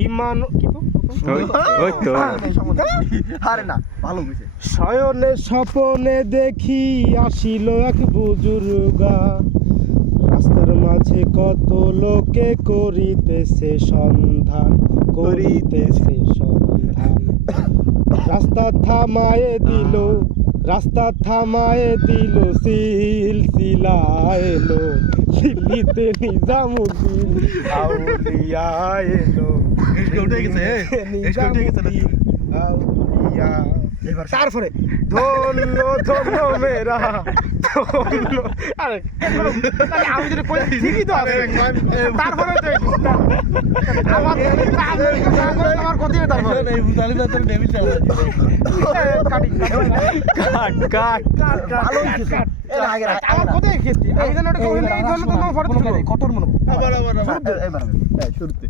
ইমান কি তো ওই তো আরে না ভালো হইছে শয়নে স্বপনে দেখি আসিল এক বুজুর্গা রাস্তার মাঝে কত লোকে করিতেছে সন্ধান রাস্তা থামায়ে দিল সিলসিলা এলো দিল্লিতে নিজামুদ্দিন আউলিয়া এলো উঠে গেছে আউলিয়া তারপরে ধন্য ধন্য মেরা ধন্য আরে আমি যদি কই ঠিকই তো আছে তারপরে তো আমার কথা তারপরে এই বুঝালি না তোর ডেভিল চালা কাট ভালো এর আগে আমার কোথায় খেতে আমি জানি ওটা কইলে এই ধরনের কোনো ফটো কঠোর মনে আবার শুরুতে